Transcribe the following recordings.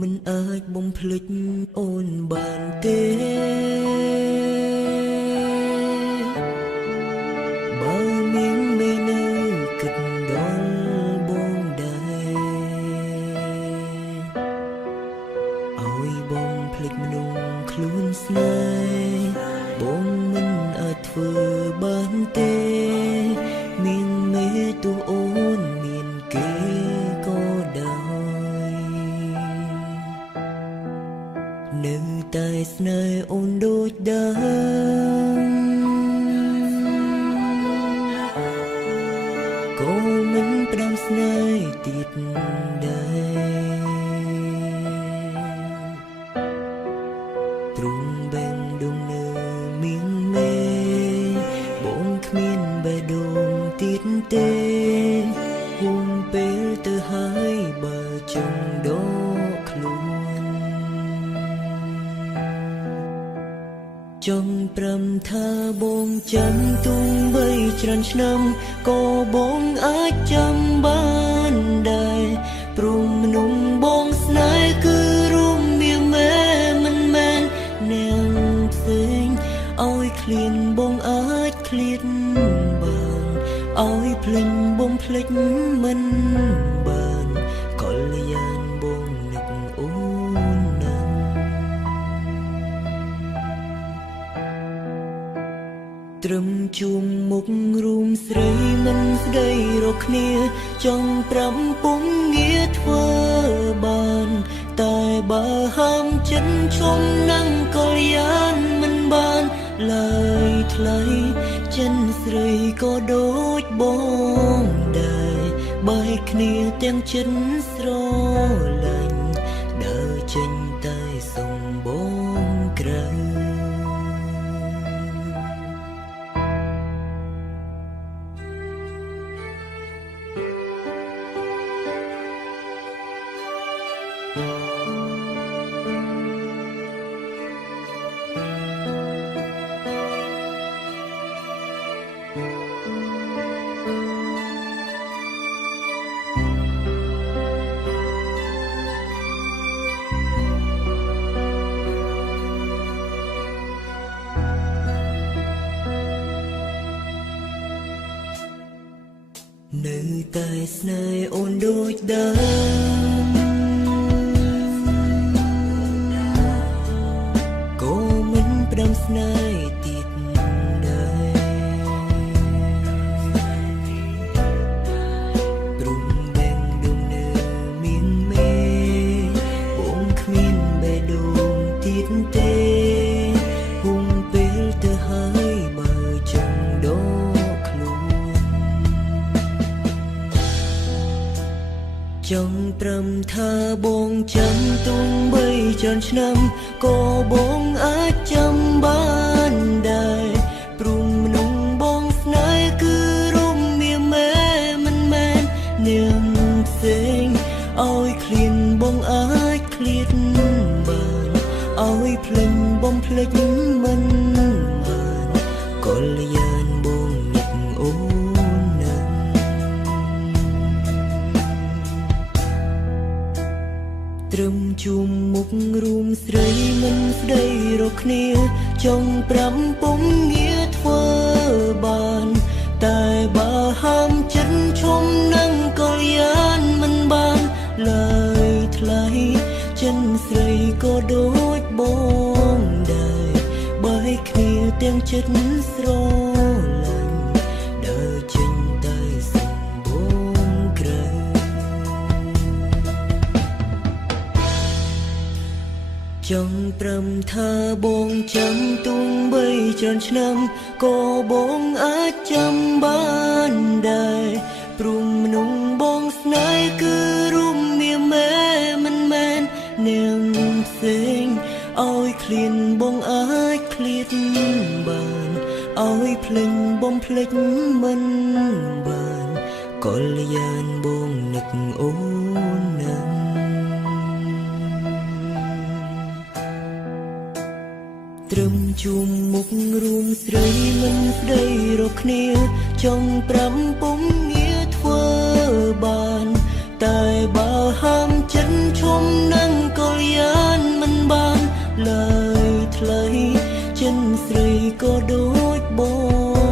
មិនអាចបំភ្លេចអូនបានទេបើមានមេនៅគិតដល់បងដែរឲ្យបងភ្លេចមនុស្សខ្លួនស្នេហ៍បងមិនអាចធ្វើបានទេមានមេទូអូនមានគេក៏ដោយនៅតែស្នេហ៍អូនដូចដើមក៏មិនផ្ដាំស្នេហ៍ទៀតដែរទ្រង់បែងដងនៅមានមេបងគ្មានបេះដូងទៀតទេហួងពេលទៅហើយបើចង់ដកខ្លួនចង់ប្រំថាបងចាំទុំបីច្រើនឆ្នាំក៏បងអាចចាំបានដែរព្រមមនុស្សបងស្នេហ៍គឺរួមមានមែមិនមែននាងផ្សេងឲ្យឃ្លានបងអាចឃ្លាតបានឲ្យភ្លេចបងភ្លេចមិនបានកលយានបងនឹកអូនណាស់ត្រឹមជួមមុខរួមស្រីមិនស្ដីរកគ្នាចង់ប្រាំពុំងារធ្វើបានតែបើហាមចិត្តឈុំនឹងកលយានមិនបានឡើយថ្លៃចិនស្រីក៏ដូចបងដែរបើគ្នាទាំងចិត្តស្រឡាញ់ដើរចេញតែសុំបងក្រៅនៅតែស្នេហ៍អូនដូចដើមក៏មិនផ្ដាំស្នេហ៍ទៀតដែរព្រមបែងដងនៅមានមេបងគ្មានបេះដូងទៀតទេហួងពេលទៅហើយបើចង់ដកចង់ប្រំថាបងចាំទុំបីច្រើនឆ្នាំក៏បងអាចចាំបានដែរព្រមមនុស្សបងស្នេហ៍គឺរួមមានមែមិនមែននាងផ្សេងឲ្យឃ្លានបងអាចឃ្លាតបានឲ្យភ្លេចបងភ្លេចមិនបានកលយានបងនឹកអូនណាស់ត្រឹមជួមមុខរួមស្រីមិនស្ដីរកគ្នាចង់ប្រាំពុំងារធ្វើបានតែបើហាមចិត្តឈុំនឹងកលយានមិនបានឡើយថ្លៃចិនស្រីក៏ដូចបងដែរបើគ្នាទាំងចិត្តស្រឡាញ់ដើរចេញតែសម្បូរក្រៅចង់ប្រំថាបងចាំទុំបីច្រើនឆ្នាំក៏បងអាចចាំបានដែរព្រមមនុស្សបងស្នេហ៍គឺរួមមានមែមិនមែននាងផ្សេងឲ្យឃ្លានបងអាចឃ្លាតបានឲ្យភ្លេចបងភ្លេចមិនបានកលយានបងនឹកអូនណាស់ត្រឹមជួមមុខរួមស្រីមិនស្ដីរកគ្នាចង់ប្រាំពុំងារធ្វើបានតែបើហាមចិត្តឈុំនឹងកល នមិនបានឡើយថ្លៃចិនស្រីក៏ដូចប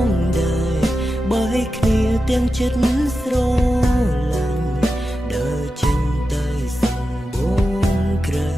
ងដែរបើឲ្យគ្នាទាំងចិត្តស្រឡាញ់ដើរចេញតែសម្បងក្រៅ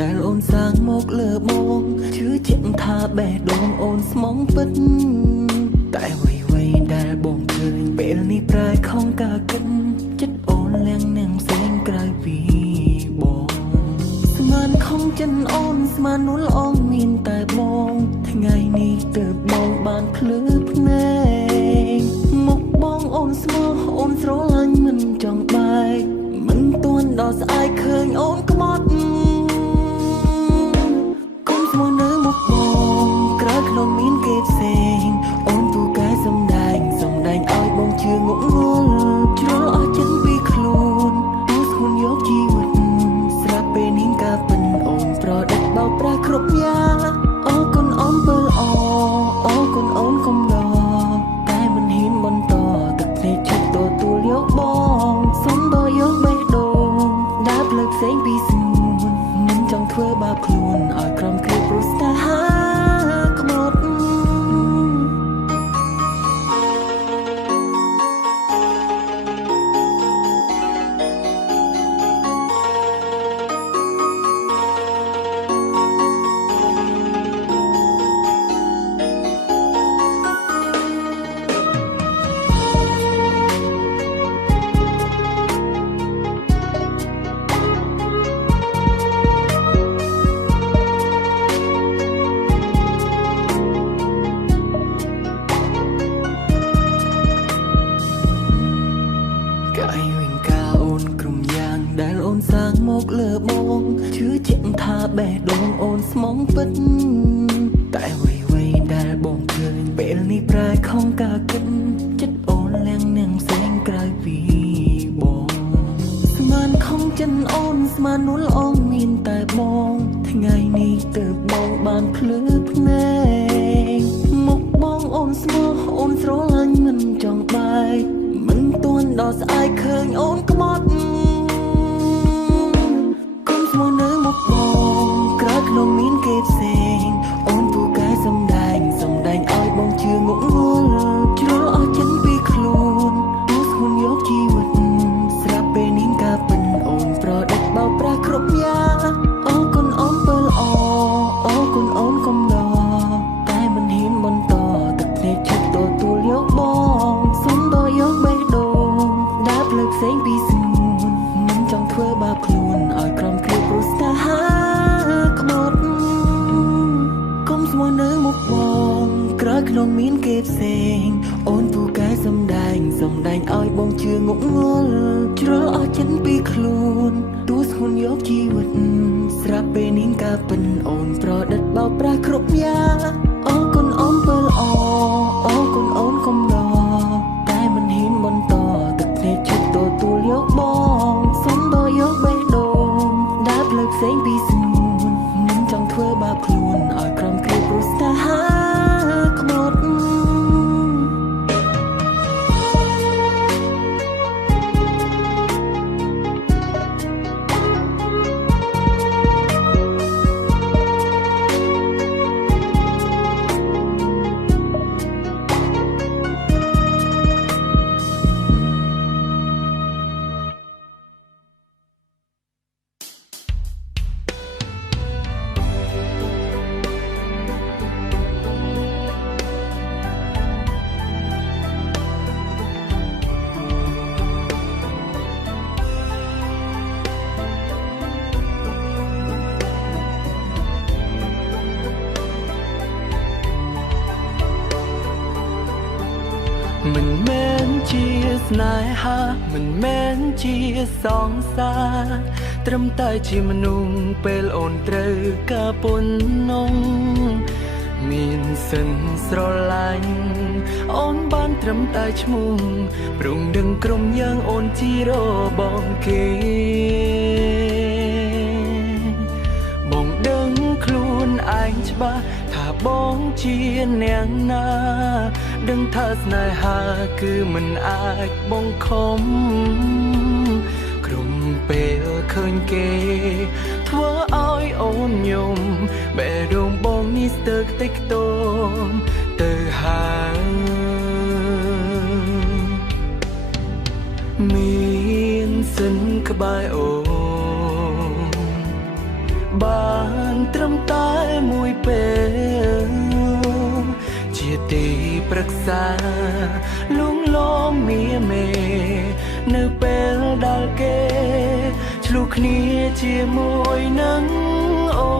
ដែលអូនសាងមកលើបងជឿជាក់ថាបេះដូងអូនស្មងពិតតែអ្វីៗដែលបងឃើញពេលនេះប្រែខំការគិតចិត្តអូនលៀងនឹងផ្សេងក្រៅពីបងស្មានខំចិនអូនស្មាននួលអងមានតែបងថ្ងៃនេះទើបបងបានភ្លឺភ្នែកមុខបងអូនស្មោះអូនស្រឡាញ់មិនចង់បែកមិនទាន់ដល់ស្អែកឃើញអូនក្បត់មកនៅមុខបងក្រៅក្នុងមានគេផ្សេងអូនពូកែសំដែងឲ្យបងជឿងក់ងល់ជ្រុលអស់ចិនពីខ្លួនអូនខ្លួនយកជីវិតស្រាប់ពេលនេះការពិនអូនប្រដេចបោកប្រាស់គ្រប់យ៉ាងអូគុណអូនពើល្អអូគុណអូនកុំឡតែមិនហ៊ានបន្តទឹកភ្នែកឈប់ទទួលយកបងសុំដល់យកបេះដូងដើរផ្លូវផ្សេងពីស្ងួនមិនចង់ធ្វើបាបខ្លួនឲ្យក្រំគ្រាព្រោះស្នេហាក្បត់ដែលអូនសាងមកលើបងជឿជាក់ថាបេះដូងអូនស្មងពិតតែអ្វីៗដែលបងឃើញពេលនេះប្រែខំការគិតចិត្តអូនលៀងនឹងផ្សេងក្រៅពីបងស្មានខំចិនអូនស្មាននួលអងមានតែបងថ្ងៃនេះទើបបងបានភ្លឺភ្នែកមុខបងអូនស្មោះអូនស្រឡាញ់មិនចង់បែកមិនទាន់ដល់ស្អែកឃើញអូនក្បត់មកនៅមុខបងក្រៅក្នុងមានគេផ្សេងអូនពូកែសំដែងឲ្យបងជឿងក់ងល់ជ្រុលអស់ចិនពីខ្លួនអូនខ្លួនយកជីវិតស្រាប់ពេលនេះការពិនអូនប្រដេចបោកប្រាស់គ្រប់យ៉ាងអូគុណអូនពើល្អអូគុណអូនកុំឡតែមិនហ៊ានបន្តទឹកភ្នែកឈប់ទទួលយកបងសុំដល់យកបេះដូងដើរផ្លូវផ្សេងពីស្ងួនមិនចង់ធ្វើបាបខ្លួនឲ្យក្រំគ្រាព្រោះស្នេហាក្បត់គុំស្មោះនៅមុខបងក្រៅក្នុងមានគេផ្សេងអូនពូកែសំដែងឲ្យបងជឿងក់ងល់ជ្រុលអស់ចិនពីខ្លួនទូស្ងួនយកជីវិតស្រាប់ពេលនេះការពិនអូនប្រដិតបោកប្រាស់គ្រប់យ៉ាងអូគុណអូនពើល្អអូគុណអូនកុំឡតែមិនហ៊ានបន្តទឹកភ្នែកឈប់ទទួលយកបងសុំដល់យកបេះដូងដើរផ្លូវផ្សេងពីស្ងួនមិនចង់ធ្វើបាបខ្លួនឲ្យក្រំគ្រាព្រោះស្នេហាក្បត់ មិនមែនជាស្នេហាមិនមែនជាសង្សារត្រឹមតែជាមនុស្សពេលអូនត្រូវការប៉ុណ្ណឹងមានសិនស្រឡាញ់អូនបានត្រឹមតែឈ្មោះព្រមដឹងក្រុមយ៉ាងអូនជារបងគេបងដឹងខ្លួនឯងច្បាស់ថាបងជាអ្នកណាដឹងថាស្នេហាគឺមិនអាចបងខំក្រុមពេលឃើញគេធ្វើឲ្យអូនញោមបេះដូងបងនេះស្ទើរខ្ទេចខ្ទាំទៅហើយមានសិនក្បែរអូនបានត្រឹមតែមួយពេលជាទីប្រឹក្សាលងលំមាមេនៅពេលដែលគេឆ្លុះគ្នាជាមួយនឹងអូ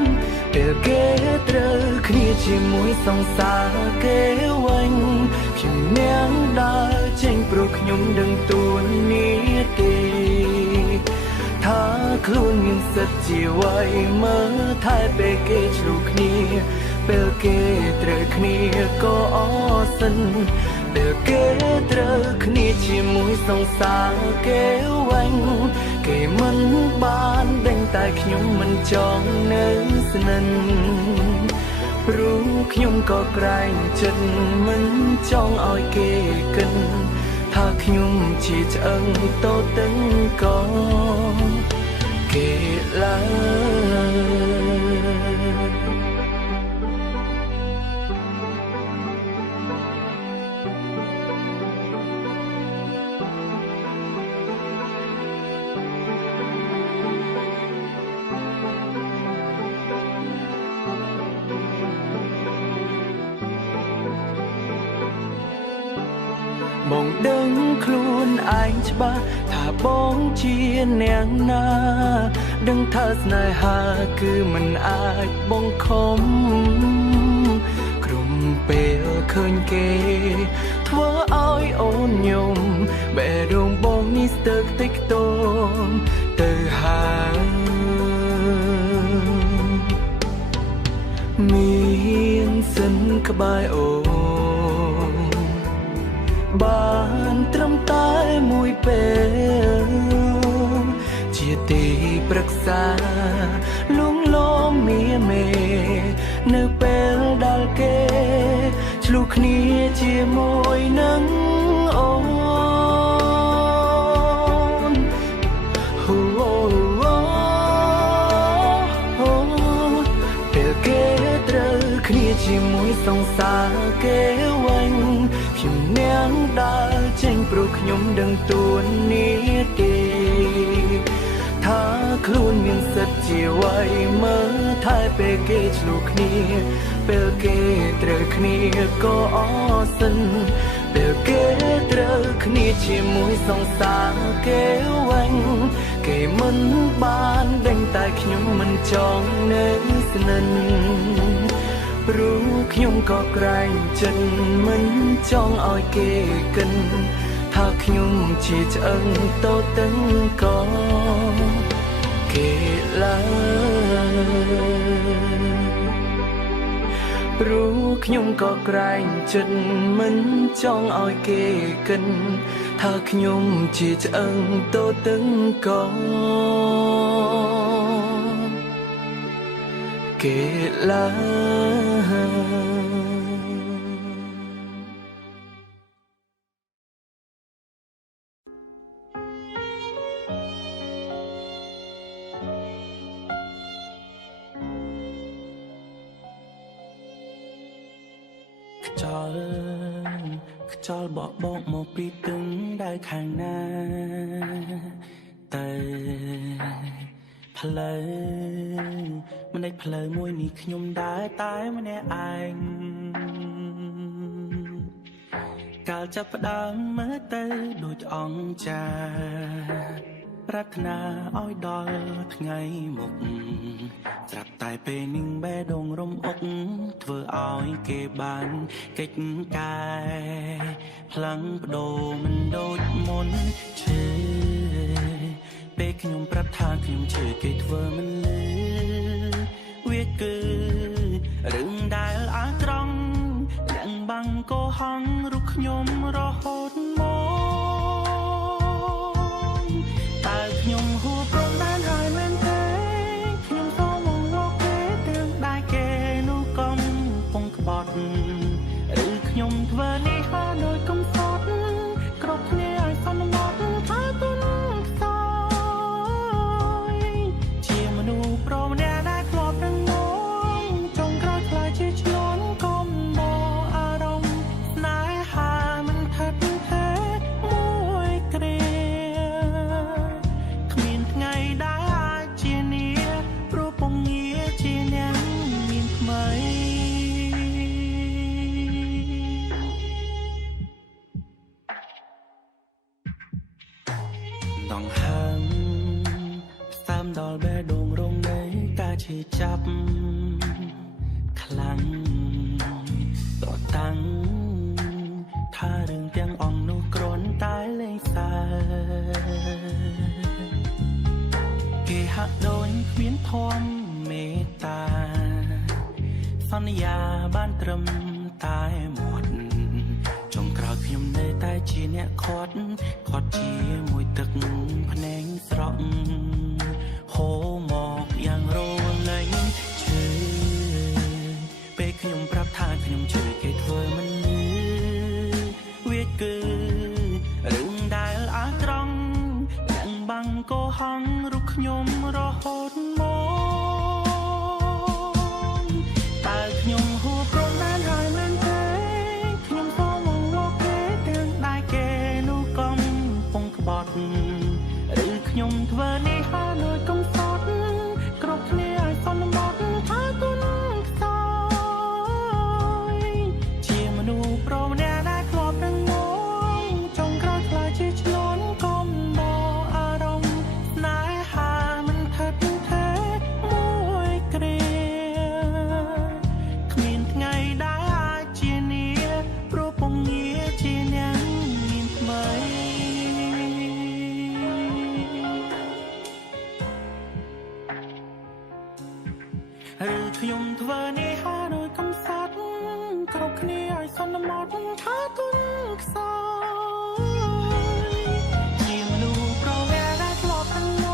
នពេលគេត្រូវគ្នាជាមួយសង្សារគេវិញខ្ញុំនាងដើរចេញព្រោះខ្ញុំដឹងទួលនេះទេថាខ្លួនមានសិទ្ធជាអ្វីមើលថែពេលគេឆ្លុះគ្នាពេលគេត្រូវគ្នាក៏អសិនពេលគេត្រូវគ្នាជាមួយសង្សារគេវិញគេមិនបានដេញតែខ្ញុំមិនចង់នៅស្និទ្ធព្រោះខ្ញុំក៏ក្រែងចិត្តមិនចង់ឲ្យគេគិតថាខ្ញុំជាឆ្អឹងតូចតឹងក៏គេឡើយបងដឹងខ្លួនឯងច្បាស់ថាបងជាអ្នកណាដឹងថាស្នេហាគឺមិនអាចបងខំក្រុមពេលឃើញគេធ្វើឲ្យអូនញោមបេះដូងបងនេះស្ទើរខ្ទេចខ្ទាំទៅហើយមានសិនក្បែរអូនបានត្រឹមតែមួយពេលជាទីប្រឹក្សាលងលំមាមេនៅពេលដែលគេឆ្លុះគ្នាជាមួយនឹងអូនពេលគេត្រូវគ្នាជាមួយសង្សារគេវិញខ្ញុំនាងដើរចេញព្រោះខ្ញុំដឹងទួលនេះទេថាខ្លួនមានសិទ្ធជាអ្វីមើលថែពេលគេឆ្លុះគ្នាពេលគេត្រូវគ្នាក៏អសិនពេលគេត្រូវគ្នាជាមួយសង្សារគេវិញគេមិនបានដេញតែខ្ញុំមិនចង់នៅស្និទ្ធព្រោះខ្ញុំក៏ក្រែងចិត្តមិនចង់ឲ្យគេគិតថាខ្ញុំជាឆ្អឹងតូចតឹងក៏គេឡើយព្រោះខ្ញុំក៏ក្រែងចិត្តមិនចង់ឲ្យគេគិតថាខ្ញុំជាឆ្អឹងតូចតឹងក៏គេឡើយខ្យល់បបកមកពីទឹងដែលខាងណាតែផ្លូវម្នាក់ផ្លូវមួយនេះខ្ញុំដើរតែម្នាក់ឯងកាលចាប់ផ្ដើមមើលទៅដូចអង្គចា ប្រាថ្នាឲ្យដល់ថ្ងៃមុខស្រាប់តែពេលនឹងបេះដូងរំអុកធ្វើឲ្យគេបានកិច្ចការផ្លាំងបដូរមិនដូចមុនឈឺពេលខ្ញុំប្រាប់ថាខ្ញុំឈឺគេធ្វើមិនលឺវាគឺរឿងដែលអាក្រង់ទាំងបាំងកោហងរូបខ្ញុំរហូតមកតើខ្ញុំហួព្រមបានហើយមែនទេខ្ញុំសូមមកលោកគេទាំងដែរគេនោះកំពុងក្បត់ឬខ្ញុំធ្វើនេះហើយដោយកំសត់គ្រប់គ្នាឲ្យសន្មត់ថាទុនខ្សោយជាមនុស្សប្រម្នាក់ដែលធ្លាប់នឹងងងចុងក្រោយខ្លាចជាឆ្លន់កុំបោអារម្មណ៍ស្នេហាមិនថិតទេមួយគ្រាគ្មានថ្ងៃដែលអាចជានីព្រោះពងងារជាអ្នកមានថ្មីដងហើមផ្សាមដល់បេះដូងរងនៃការឈឺចាប់ខ្លាំងតតាំងថារឿងទាំងអស់នោះគ្រាន់តែលេងសើគេហាក់ដូចគ្មានធម៌មេត្តាសន្យាបានត្រឹមតែមាត់ចុងក្រោយខ្ញុំនៅតែជាអ្នកខាត់ជាមួយទឹកភ្នែកស្រក់ហូរមកយ៉ាងរលែងឈឺពេលខ្ញុំប្រាប់ថាខ្ញុំឈឺគេធ្វើមិនលឺវាគឺរឿងដែលអាក្រង់ទាំងបាំងកោហងរូបខ្ញុំរហូតមកតើខ្ញុំហួព្រមបានហើយមែនទេខ្ញុំសូមមកលោកគេទាំងដែរគេនោះកំពុងក្បត់ឬខ្ញុំធ្វើនេះហើយដោយកំសត់គ្រប់គ្នាឲ្យសន្មត់ថាទុនខ្សោយជាមនុស្សប្រម្នាក់ដែលធ្លាប់នឹងងងចុងក្រោយខ្លាចជាឆ្លន់កុំបោអារម្មណ៍ស្នេហាមិនថិតទេមួយគ្រាគ្មានថ្ងៃដែលអាចជានីព្រោះពងងារជាអ្នកមានថ្មីឬខ្ញុំធ្វើនេះហើយដោយកំសត់គ្រប់គ្នាឲ្យសន្មត់ថាទុនខ្សោយជាមនុស្សប្រវែដែលធ្លាប់នឹងង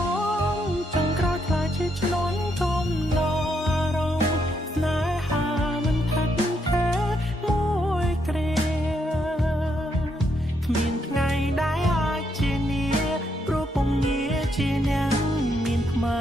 ងចុងក្រោយខ្លាចជាឆ្លន់កុំដកអារម្មណ៍ស្នេហាមិនថិតទេមួយគ្រាគ្មានថ្ងៃដែលអាចជានីព្រោះពងងារជាអ្នកមានថ្មី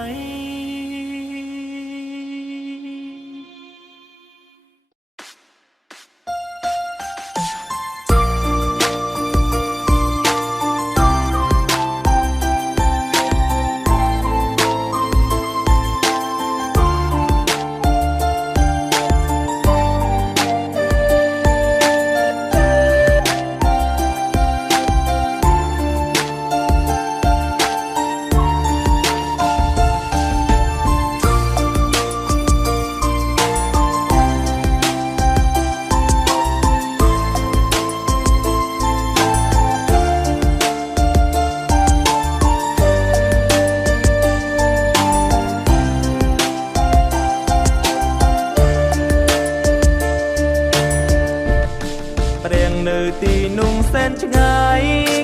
នៅទីនោះសែនឆ្ងាយ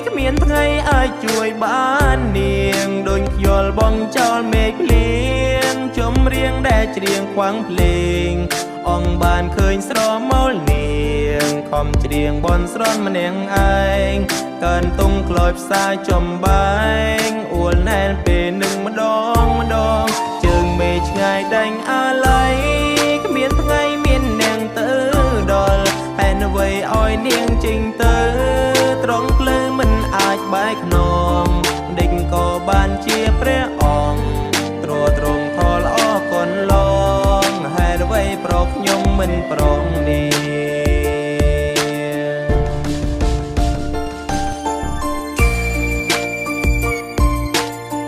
គ្មានថ្ងៃអាចជួយបាននាងដូចខ្យល់បងចោលមេឃភ្លៀងចម្រៀងដែលច្រៀងខ្វាំងភ្លេងអងបានឃើញស្រមោលនាងខំច្រៀងបន់ស្រន់ម្នាក់ឯងកើនទុំក្លោយផ្សាយចំបែងអួលណែនពេលនឹងម្ដងជើងមេឆ្ងាយដាញ់អាឡ័យគ្មានថ្ងៃមាននាងទៅដល់តែអ្វីឲ្យនាងចេញទៅត្រង់ភ្លឺមិនអាចបែកខ្នងដេញក៏បានជាព្រះអង្គទ្រទ្រង់ថលអកនឡងហេតុអ្វីប្រកខ្ញុំមិនប្រងនេះ អ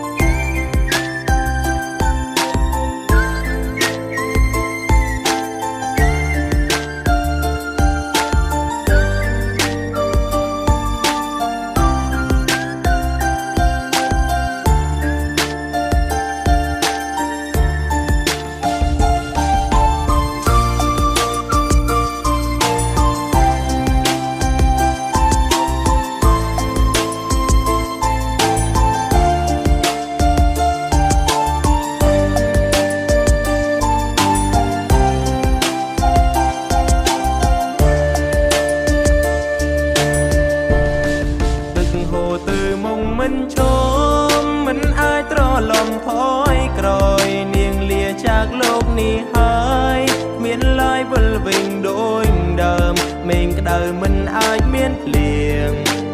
លោកនេះហើយគ្មានឡើយវិលវិញដូចដើមមេឃក្តៅមិនអាចមានភ្លៀង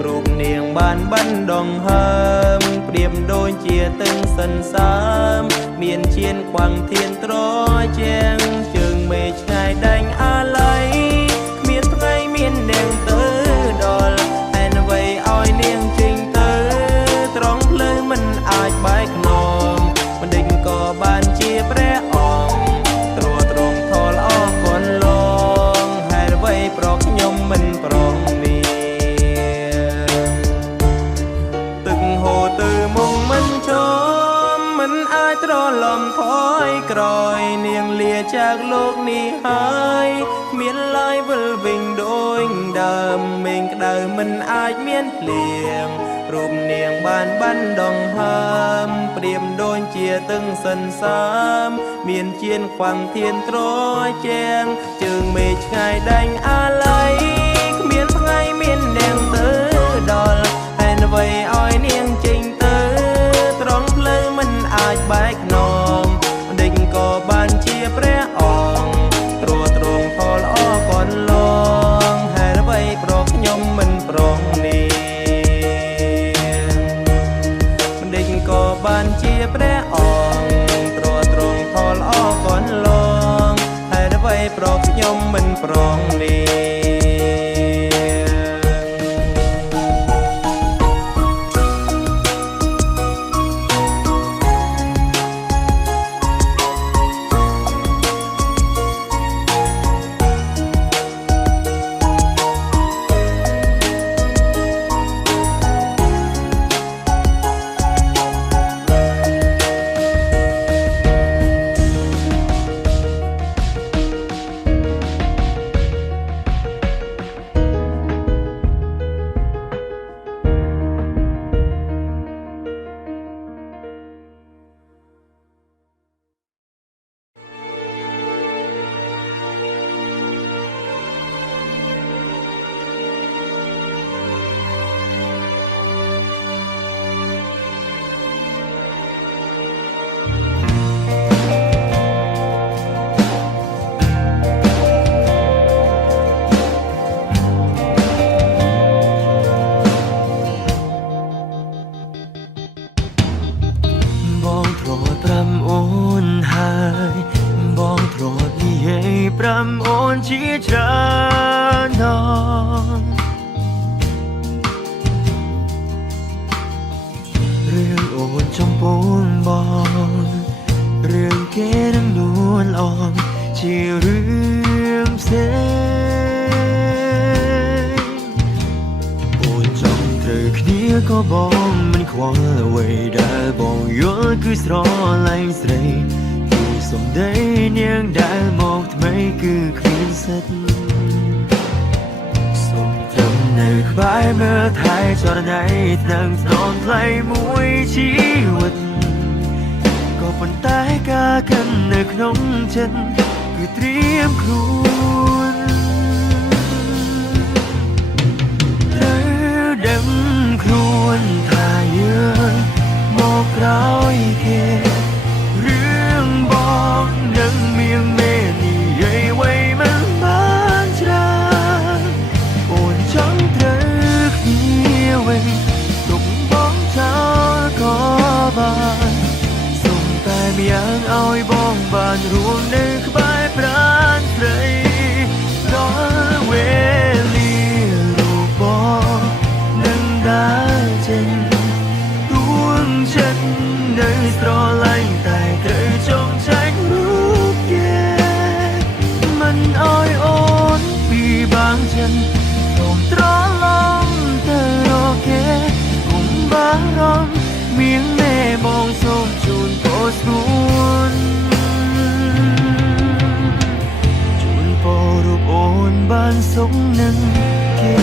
រូបនាងបានបណ្ដងហើមប្រៀបដូចជាទឹងសិនសាមមានជៀនខ្វាំងធានត្រជាងជើងមេឃឆ្ងាយដែងអាឡ័យគ្មានថ្ងៃមាននាងទៅដល់ឯនអ្វីឲ្យនាងចេញទៅត្រង់ភ្លើមិនអាចបែកខ្នងបណ្ឌិតក៏បានជាព្រះអង្គទ្រទ្រង់ថលអរគុណលងហេតុអ្វីប្រកខ្ញុំមិនប្រងនេះទឹកហូរទៅមុខមិនចមមិនអាចត្រឡំថយក្រោយនាងលាจากលោកនេះហើយគ្មានឡើយវិលវិញដូចដើមមេឃក្តៅមិនអាចមានភ្លៀងរូបនាងបានបណ្ដងហើមប្រៀបដូចជាទឹងសិនសាមមានជៀនខ្វាំងធានត្រជាងជើងមេឃឆ្ងាយដែងអាឡ័យគ្មានថ្ងៃមាននាងទៅដល់ហើយអ្វីឲ្យនាងចេញទៅត្រង់ភ្លើមិនអាចបែកខ្នងបណ្ឌិតក៏បានជាព្រះអង្គទ្រទ្រង់ផលអរគុណលងហេតុអ្វីប្រកខ្ញុំមិនប្រងនេះបណ្ឌិតក៏បានជាព្រះអង្គទ្រទ្រង់ផលអរគុណលងហេតុអ្វីប្រកខ្ញុំមិនប្រងនេះបងទ្រតនិយាយប្រាំអូនជាច្រើនដងរឿងអូនចំពោះបងរឿងគេនឹងនួនអងជារឿងផ្សេងអូនចង់ត្រូវគ្នាក៏បងមិនខ្វល់អ្វីដែលបងយល់គឺស្រឡាញ់ស្រីសំដីនាងដែលមកថ្មីគឺគ្មានសិទ្ធសូមត្រឹមនៅក្បែរមើលថែចរណៃថ្នាំងស្នងថ្លៃមួយជីវិតក៏ប៉ុន្តែការកាន់នៅក្នុងចិត្តគឺត្រៀមខ្លួនត្រូវដឹងខ្លួនថាយើងមកក្រោយគេនឹងមានមេនិយាយអ្វីមិនបានច្រើនអូនចង់ត្រូវគ្នាវិញទុកបងចោលក៏បានសូមតែម្យ៉ាងឲ្យបងបានរួមនៅក្បែរប្រាណស្រីដល់វេលារូបបងនឹងដើរចេញទួងចិត្តនៅស្រឡាញ់តែត្រូវចងចាញ់មិនអោយអូនពីបាងចិនសូមត្រឡំទៅរកគេកុំបារម្ភមៀងមេបងសូមជូនពរស្រួលជូនពររូបអូនបានសុខនឹងគេ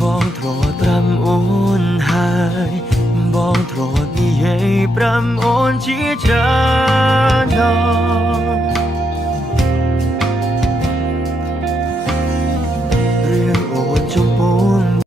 បងទ្រត្រាំអូនហើយបងទ្រនិយាយប្រាំអូនជាច្រើនដង